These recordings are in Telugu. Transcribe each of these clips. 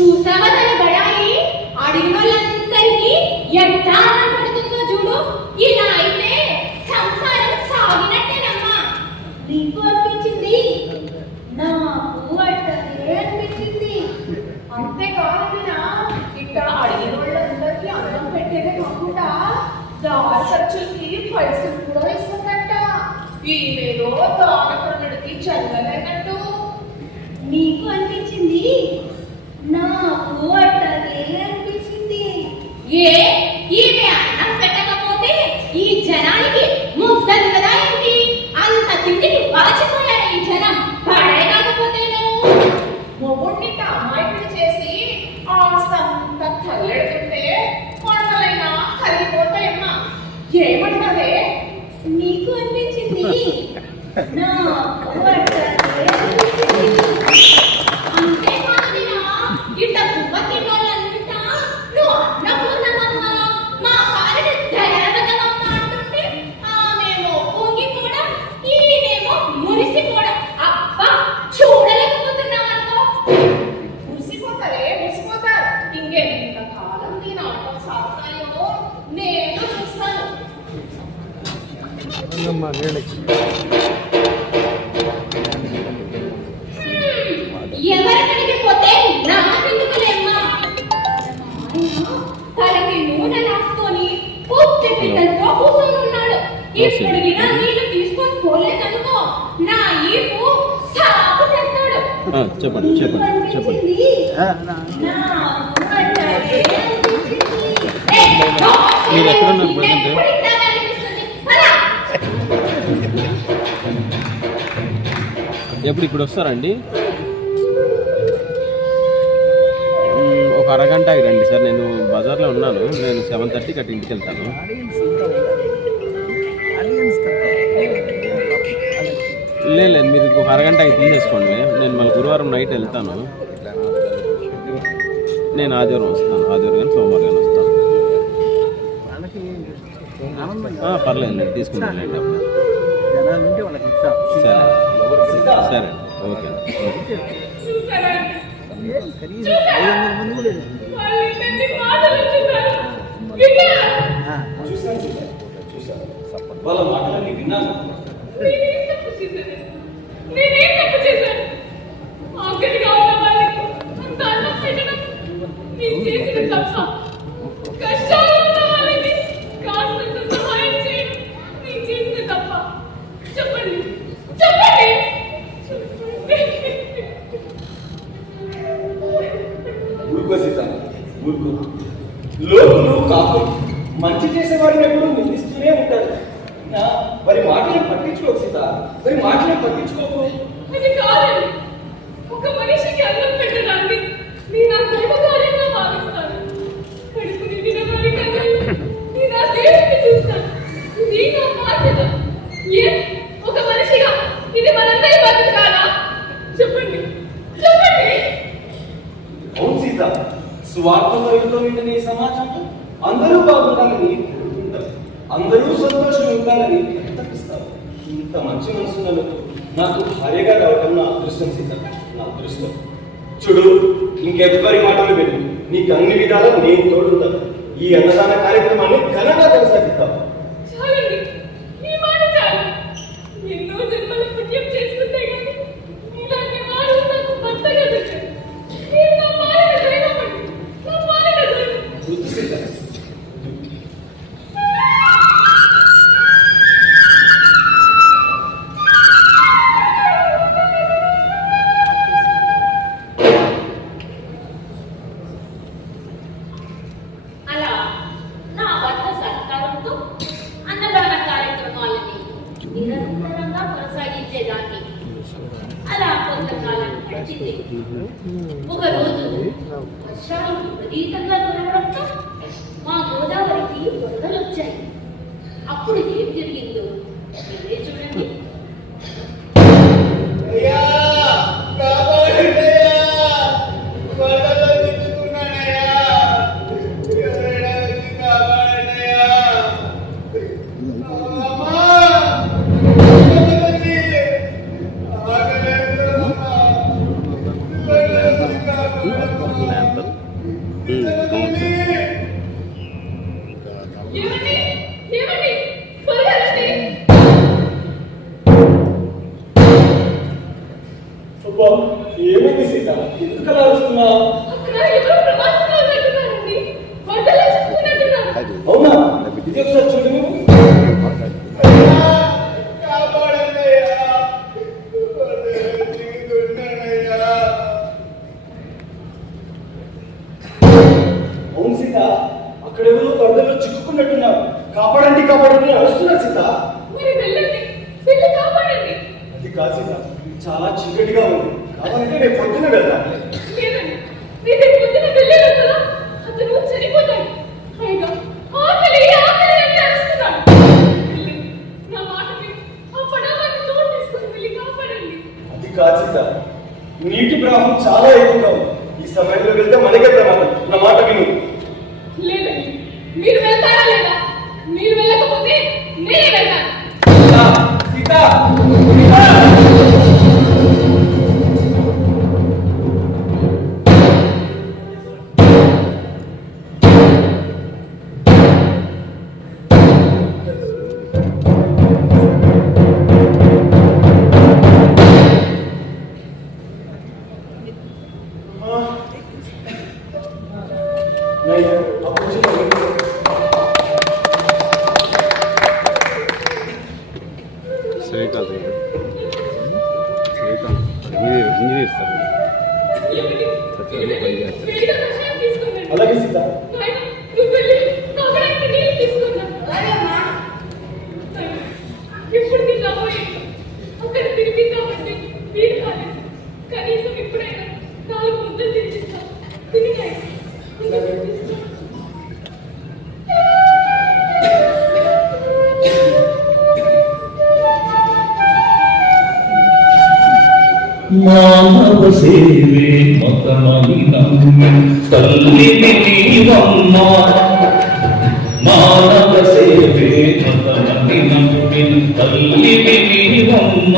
చూసావా తన బడాయి అడిగిన వాళ్ళందరికీ ఎంత ఆనందపడుతుందో చూడు. ఇలా అయితే సంసారం సాగినట్టేనమ్మా. నీకు అనిపించింది, నాకు అట్టనే అనిపించింది. అంతేకాదునా ఇట్లా అడిగిన వాళ్ళందరికీ అన్నం పెట్టేదే కాకుండా దారి ఖర్చులకి పైసలు కూడా ఇస్తుందంట. ఈమెలో దానకరుణుడికి చల్లలేనట్టు. నీకు అనిపించింది, నాకు అట్టనే అనిపించింది. ఈమె అన్నం పెట్టకపోతే ఈ జనానికి ముద్దలు కదా ఏంటి? అంత తిండికి వాచిపోయారు ఈ జనం. పడే కాకపోతే మొగుడిని అమాయకుడు చేసి ఆస్తంత తల్లెడుతుంటే కొండలైనా కరిగిపోతాయమ్మా. ఏమంటావే? నీకు అనిపించింది, నాకు అట్టనే అనిపించింది. అంతేకాదునా ఇట్లా బువ్వ తిన్నోళ్ళంతా నువ్వు అన్నపూర్ణమమ్మా, మా కారుని దయావతమమ్మ అంటుంటే ఆమెమో పొంగిపోవడం, ఈమెమో మురిసిపోవడం. అబ్బా చూడలేకపోతున్నామనుకో. మురిసిపోతారే, మురిసిపోతారు. ఇంకెంత కాలం దీని ఆటం సాగుతాయో నేను చూస్తాను. ఎవరికడికి పోతే నాకెందుకులేమ్మా. తనకి నూనె రాసుకొని పూర్తి పిల్లలతో కూర్చొని ఉన్నాడు. ఇప్పుడు నీళ్ళు తీసుకొని పోలేదనుకో నా ఈపు సాగు చేస్తాడు. చెప్పండి చెప్పండి చెప్పండి. మీరు ఎక్కడున్నారు ప్రజెంట్? ఇప్పుడు వస్తారండి? ఒక అరగంట రండి సార్. నేను బజార్లో ఉన్నాను. నేను 7:30 అటు ఇంటికి వెళ్తాను. లేదు మీరు ఒక అరగంట తీసేసుకోండి. నేను మళ్ళీ గురువారం నైట్ వెళ్తాను. నేను ఆదివారం వస్తాను. ఆదివారం కానీ సోమవారం కానీ వస్తాను. పర్లేదు నేను తీసుకుంటాను. సరే సరే ఓకే. వాళ్ళ మాటలన్నీ విన్నాను. లోకులు కాకులు మంచి చేసేవాడిని ఎప్పుడు నిందిస్తూనే ఉంటారు. వారి మాటలను పట్టించుకోకు సీత, వారి మాటలను పట్టించుకోకు. అది కాదండి, ఒక మనిషికి అన్నం పెట్టడాన్ని నేను ఆ దైవకార్యంగా భావిస్తాను. కడుపు నిండిన వారి కన్నా నేను ఆ దేవుడిని చూస్తాను. ఇది నా బాధ్యత. ఒక మనిషిగా ఇది మనందరి బాధ్యత కాదా? చెప్పండి చెప్పండి. అవును సీత, స్వార్థంతో నిండిన ఈ సమాజంలో అందరూ బాగుండాలని కోరుకుంటారు. అందరూ సంతోషంగా ఉండాలని తప్పిస్తారు. ఇంత మంచి మనసున్నలకు నాకు భార్యగా రావడం నా అదృష్టం సీత, నా అదృష్టం. చూడు, ఇంకెవ్వరి మాటలు విను. నీకు అన్ని విధాలు నేను తోడుంటాను. ఈ అన్నదాన కార్యక్రమాన్ని ఘనంగా కొనసాగిస్తాను. ఎన్నో జన్మల పుణ్యం చేసుకుంటే కానీ ఇలాంటి వారు నాకు భర్తగా దొరికారు. మీరు నా పాలన దైవమండి, నా పాలన దైవం. అలా నా భర్త సత్కారంతో అన్నదాన కార్యక్రమాలని నిరంతరంగా కొనసాగించేదాన్ని. అలా కొంతకాలం గడిచింది. ఒక రోజు వర్షాలు విపరీతంగా కురవడంతో మా గోదావరికి వరదలు వచ్చాయి. అప్పుడు ఏం జరిగిందో మీరే చూడండి. ల్యాంప్ అబ్బా, ఏమైంది సీత? ఎందుకు అలా అరుస్తున్నావు? అక్కడ ఎవరో ప్రమాదంలో ఉన్నట్టున్నారండి. వంటలో చిక్కుకున్నట్టున్నారు. అవునా? ఇది ఒకసారి చూడు నువ్వు. అవును సీత, అక్కడెవరో వరదల్లో చిక్కుకున్నట్టున్నారు. కాపాడండి కాపాడండి అరుస్తున్నారు సీత. మరి వెళ్ళండి, వెళ్ళి కాపాడండి. అది కాదు సీత, చాలా చీకటిగా ఉంది. కావాలంటే రేపు పొద్దున వెళ్తాను. లేదండి, మీరు రేపు పొద్దున వెళ్ళారు కదా, అతను చనిపోతాడు. పైగా ఆకలి ఆకలి అని అరుస్తున్నాడు. వెళ్ళండి, నా మాట విని ఆ పడవని తోడు తీసుకుని వెళ్ళి కాపాడండి. అది కాదు సీత, నీటి ప్రవాహం చాలా ఎక్కువగా ఉంది. ఈ సమయంలో వెళ్తే మనకే ప్రమాదం. నా మాట విను. లేదండి, మీరు వెళ్తారా లేదా? మీరు వెళ్ళకపోతే నేనే వెళ్తాను. సీత, సీత! శ్రీకాంత్ గారు. Srikanth engineer sir. ఏమిటి? వేడిగా కషాయం తీసుకుని రండి. అలాగే సీత. నాయన, నువ్వు వెళ్ళి తాగడానికి నీళ్ళు తీసుకుని రా. నాయన, ఎప్పుడు తిన్నావో ఏంటో. అక్కడ తిరిగి కాబట్టి వీలు కాలేదు. కనీసం ఇప్పుడైనా 4 ముద్దలు తినిపిస్తాను. తిని నాయన. మానవ సేవే మతమని నమ్మి తల్లిని నీవమ్మ. మానవ సేవే మతమని నమ్మి తల్లిని నీవమ్మ.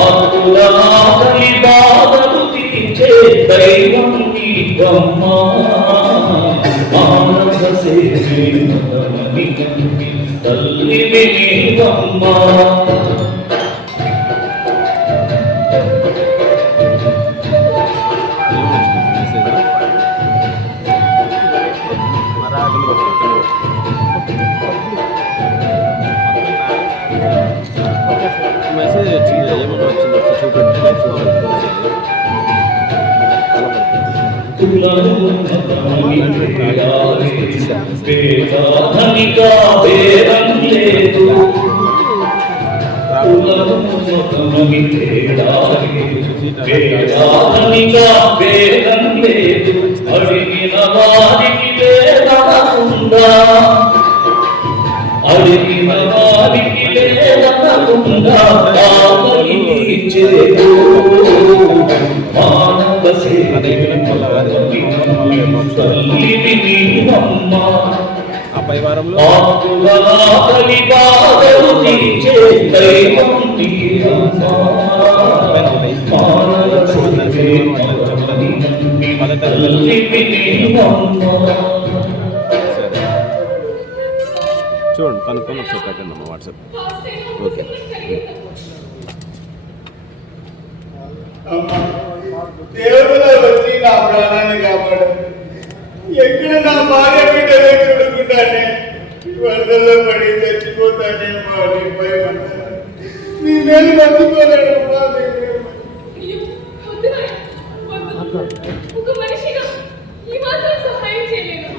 ఆకుల ఆకలి బాధలు తీర్చే దైవం నీవమ్మ. మానవ సేవే మతమని నమ్మి తల్లిని నీవమ్మ. మెసేజ్ వచ్చింది, ఏమన్నా వచ్చింది పేదానికా భేదం లేదు. పేదానికా భేదం లేదు. అడిగిన వారికి వేదనకుండా, అడిగిన వారికి వేదనకుండా ఆకలి తీర్చేదు. మానవ సేవే తల్లిని నీవమ్మ. ఆ పై వారంలో ఆకుల ఆకలి బాధలు తీర్చే దైవం నీవమ్మ. మానవ సేవే తల్లిని నీవమ్మ. సరే చూడండి, కనుక్కొని ఒకసారి పెట్టండి అమ్మ వాట్సాప్. ఓకే. దేవుడు వచ్చి నా ప్రాణాన్ని కాపాడు. ఎక్కడ నా భార్య బిడ్డలే చూడుకుంటానే, వరదల్లో పడి చచ్చిపోతానేమో అని భయపడ్డాను. నీ మేలు మర్చిపోలేడు. అయ్యో, వద్దు నాయన, వద్దు. ఒక మనిషిగా ఈ మాత్రం సహాయం చేయలేను.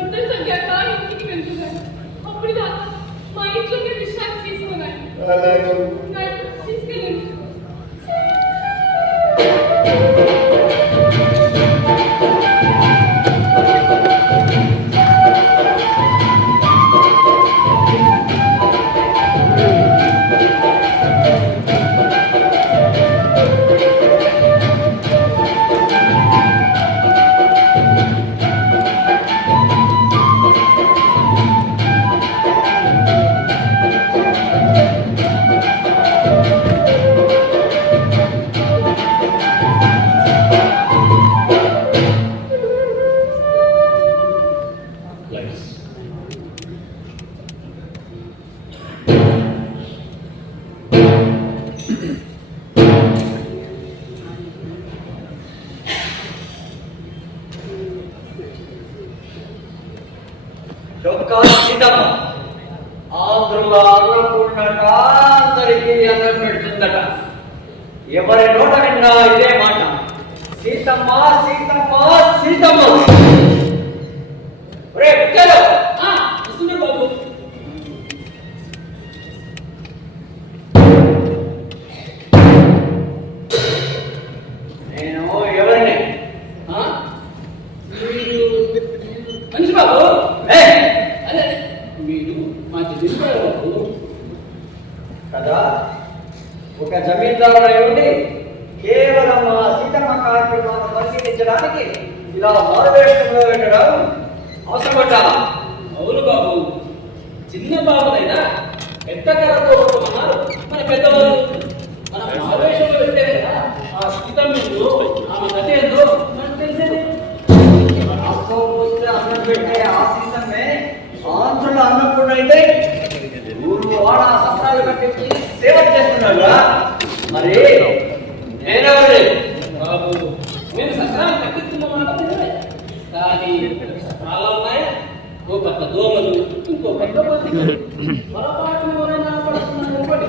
అందరూ తగ్గాక ఇంటికి వెళ్తున్నాను. అప్పుడు దాకా మా ఇంట్లోనే విశ్రాంతి తీసుకున్నాను. అలాగే నాయన, తీసుకెళ్ళండి. సీతమ్మ ఆంధ్రుల అన్నపూర్ణట అందరికీ అన్నం పెడుతుందట. ఎవరి నోట విన్నా ఇదే మాట, సీతమ్మ సీతమ్మ సీతమ్మ. రే పిచ్చలు, వస్తున్నా బాబు. నేను ఎవరిని? మనిషి బాబు. ఏ అదే మీరు మా చెల్లి బాబు కదా, ఒక జమీందారు అయి ఉండి కేవలం మా సీతమ్మ కార్యక్రమాన్ని పరిశీలించడానికి ఇలా మారువేషంలో వెళ్ళడం అవసరపడ్డావా? అవును బాబు, చిన్న బాబునైనా పెద్ద కథతో ఉన్నారు మన పెద్దవాళ్ళు. మన ఆవేశంలో వెళ్తే కదా ఆ సీతమ్మేందో ఆమె కథ ఏందో మనకు తెలిసేది. రాష్ట్రం పోస్తే అన్నం పెట్టే ఆ సీతమ్మే ఆంధ్రుల అన్నపూర్ణ అయితే ఊరు వాడ సత్రాలు కట్టి సేవ చేస్తున్నాడు. మరి నేనెవరు? బాబు, నేను సత్రాన్ని తగ్గిస్తున్న మాట నిజమే. కానీ సత్రాలు ఉన్నాయా? ఓ పక్క దోమలు, ఇంకో పక్క బతుకులు. పొరపాటు ఎవరైనా పడుతున్నారనుకోండి,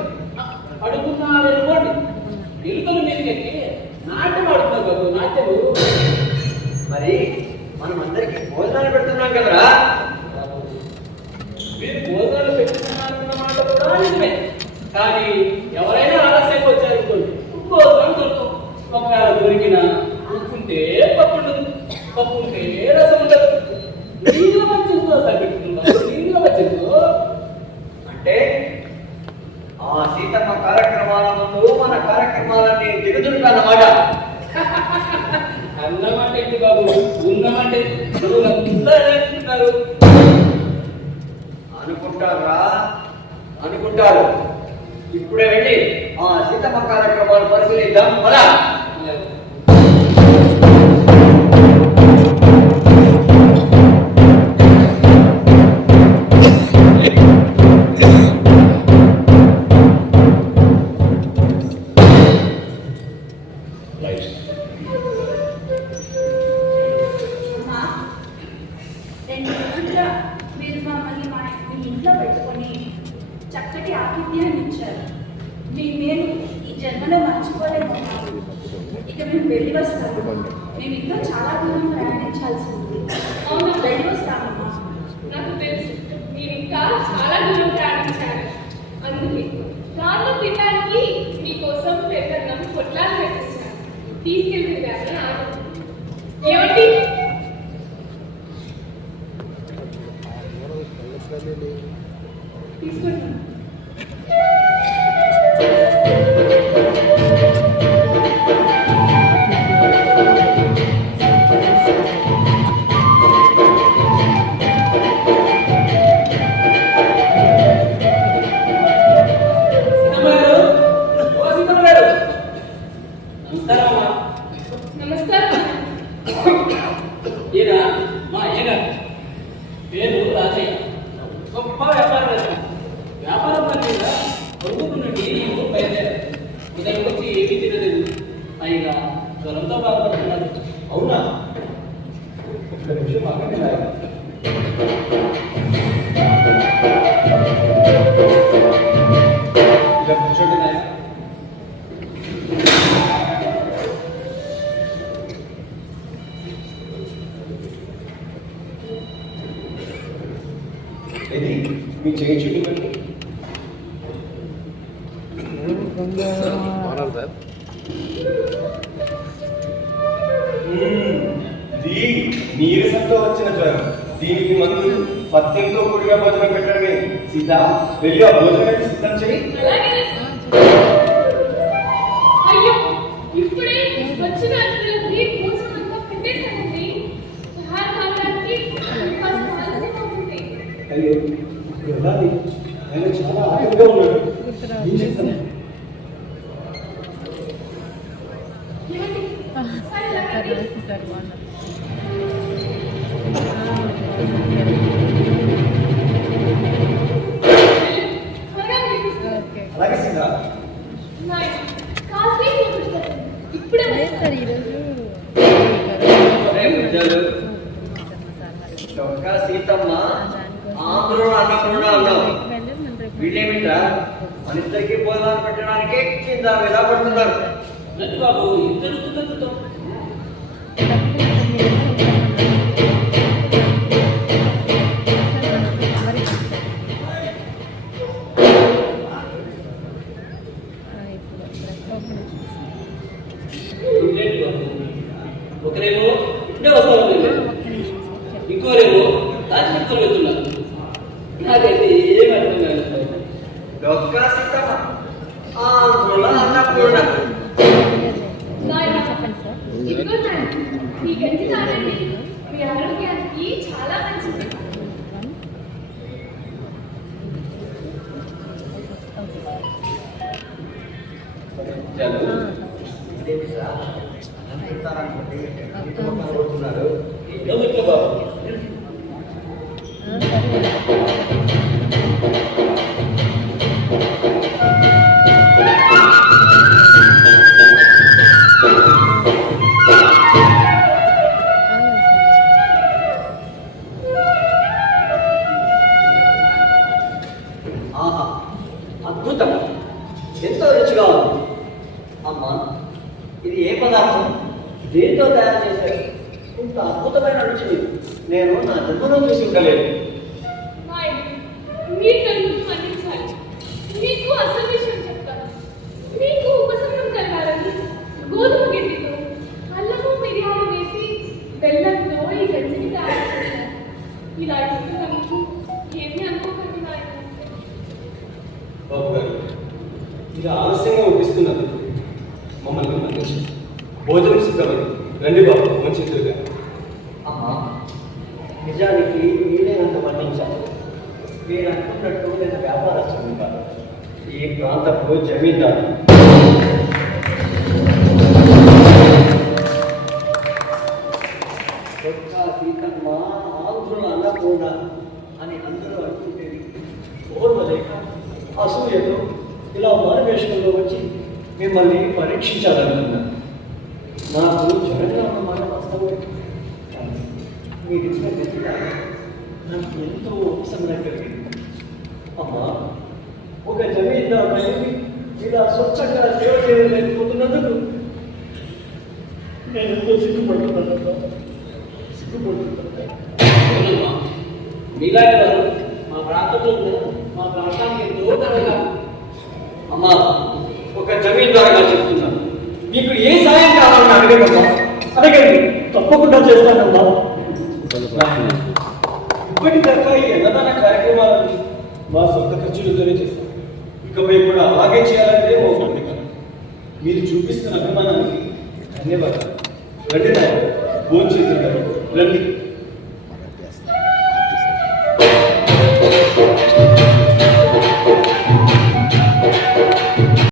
అడుగుతున్నారనుకోండి, ఎలుకలు మీదకెక్కి నాట్యం ఆడుతున్నారు బాబు, నాట్యము. మరి మనం అందరికి భోజనాలు పెడుతున్నాం కదరా. బాబు, మీరు భోజనాలు పెట్టుకున్నారన్న మాట కూడా నిజమే. కానీ ఎవరైనా ఆలస్యంగా వచ్చారనుకోండి, భోజనం దొరకదు. ఒకవేళ దొరికినా కూర్చుంటే పప్పు ఉండదు, పప్పు ఉంటే రసం ఉండదు. నీళ్ళ మధ్యలో తగ్గుతున్నారు, నీళ్ళ మధ్యలో. అంటే ఆ సీతమ్మ కార్యక్రమాల ముందు మన కార్యక్రమాలన్నీ దిగుతుందన్నమాట. అన్నమాట ఏంటి బాబు, ఉన్నమాట అంటున్నారు. అనుకుంటారా? అనుకుంటారు. ఇప్పుడే వెళ్ళి ఆ సీతమ్మ కార్యక్రమాలు పరిశీలిద్దాం పదా. అమ్మా, 2 రోజులుగా మీరు మమ్మల్ని మీ ఇంట్లో పెట్టుకొని చక్కటి ఆతిథ్యాన్ని ఇచ్చారు. మీ మేలు ఈ జన్మలో మర్చిపోలేము. ఇక మేము వెళ్ళి వస్తాము. మేము ఇంకా చాలా దూరం ప్రయాణించాల్సి ఉంది. అవునా? వెళ్ళి వస్తామమ్మా. నాకు తెలుసు నేను ఇంకా చాలా దూరం ప్రయాణించాను. అందుకే కార్లో తినడానికి మీకోసం పెద్దన్నం పొట్లాలు పెట్టించాను. తీసుకెళ్ళి ఏమండి? తీసుకుంటాను. నమస్కారం. ఈయన మా అయ్యగారు, పేరు రాజయ్య. గొప్ప వ్యాపారవేత్త. వ్యాపారం పని కొడుకు నుండి ఈ ఊరు బయలుదేరారు. ఉదయం వచ్చి ఏమీ తినలేదు, పైగా జ్వరంతో బాధపడుతున్నారు. అవునా? ఒక్క నిమిషం ఆగండి నాయనా. ఇలా కూర్చోండి నాయనా. ఇది మీ చేయి చూడండి. ఇది నీరసంతో వచ్చిన జ్వరం. దీనికి మందు పత్యంతో కూడిన భోజనం పెట్టడమే. సీత, వెళ్ళి ఆ భోజనం సిద్ధం చేయి. అలాగే. అయ్యో, ఇప్పుడే వచ్చిన అతిథులకి భోజనం అంతా పెట్టేశానండి. ఆహారం కావడానికి కాస్త ఆలస్యం అవుతుంది. అయ్యో, వెళ్ళాలి. ఆయన చాలా ఆకలిగా ఉన్నాడు. ఏం చేస్తాను? ఏమండి? సరే, అలాగే. త్వరగా పిలిపిస్తాను. అలాగే సీత. నాయనా, కాసేపు కూర్చోండి. ఇప్పుడే వస్తాను. ఒరే ముజ్జలు, చొక్కా సీతమ్మ ఆంధ్రుడు అన్నపూర్ణ అన్నావు. వీళ్ళేమిట్రా మన ఇద్దరికి భోజనాలు పెట్టడానికి కింద మీద పడుతున్నారు. రండి బాబు, ఇద్దరు కుదరదుతో ఏంటి బాబు, ఒకరేమో ఇప్పుడే వస్తాను, ఇంకోరేమో దాచి పెట్టుకొని వెళ్తున్నారు. నాకైతే ఏం అర్థం కాదు. డొక్కా సీతమ్మ ఆంధ్రుల అన్నపూర్ణ. ఇదిగో నాన్న, మీ గంజి తాగండి. మీ ఆరోగ్యానికి చాలా మంచిది. ఇదేమిట్రా? అనంటారనుకోండి, ఇంటి పక్కన కొడుతున్నారు. ఎవరితో బాబు? ఆహా, అద్భుతం, ఎంతో రుచిగా ఉంది. అమ్మా, ఇది ఏ పదార్థం, దేంతో తయారు చేశారు? ఇంత అద్భుతమైన రుచిని నేను నా జన్మలో చూసి ఉండలేదు. మీరు నన్ను మన్నించాలి. మీకు అసలు విషయం చెప్తాను. మీకు ఉపశమనం కలగాలని గోధుమ గిండితో అల్లము మిరియాలు వేసి బెల్లంతో ఈ గంజిని తయారు చేశాను. ఇలా ఇస్తున్న మీకు ఏమీ అనుకోకండి నాయన. బాబు గారు, ఇది ఆలస్యంగా ఒప్పిస్తున్నది. మమ్మల్ని మన్నించి భోజనం సిద్ధమైంది. రండి బాబు, మంచిగా. అమ్మా, నిజానికి మీరే అంత మన్నించాలి. మీరు అనుకున్నట్టు నేను వ్యాపారస్తుడు కాదు, ఈ ప్రాంతపు జమీందారు. డొక్కా సీతమ్మ ఆంధ్రుల అన్నపూర్ణ అని అందరూ అనుకుంటేది ఓర్వలేక అసూయతో ఇలా మారువేషంలో వచ్చి మిమ్మల్ని పరీక్షించాలనుకున్నాను. నాకు జ్వరంగా ఉన్నమాట వాస్తవమే, కానీ మీరు ఇచ్చిన గతిగా నాకు ఎంతో ఉపశమనం కలిగింది. అమ్మా, ఒక జమీందారు అయ్యి ఇలా స్వచ్ఛంగా సేవ చేయలేకపోతున్నందుకు నేను ఎంతో సిగ్గుపడుతున్నాను. అవునమ్మా, మీలాంటి వారు మా ప్రాంతంలో మా ప్రాంతానికి ఎంతో గర్వంగా. అమ్మా, ఒక జమీందారుగా చెప్తున్నాను, మీకు ఏ సాయం కావాలని అడగదమ్మా, అడగండి, తప్పకుండా చేస్తానమ్మా. ఇప్పటిదాకా ఈ అన్నదాన కార్యక్రమాలను మా సొంత ఖర్చులతోనే చేశాం. ఇకపై కూడా అలాగే చేయాలనేదే మా కోరిక. మీరు చూపిస్తున్న అభిమానానికి ధన్యవాదాలు. రండి నాయన, భోంచేద్దాం. రండి.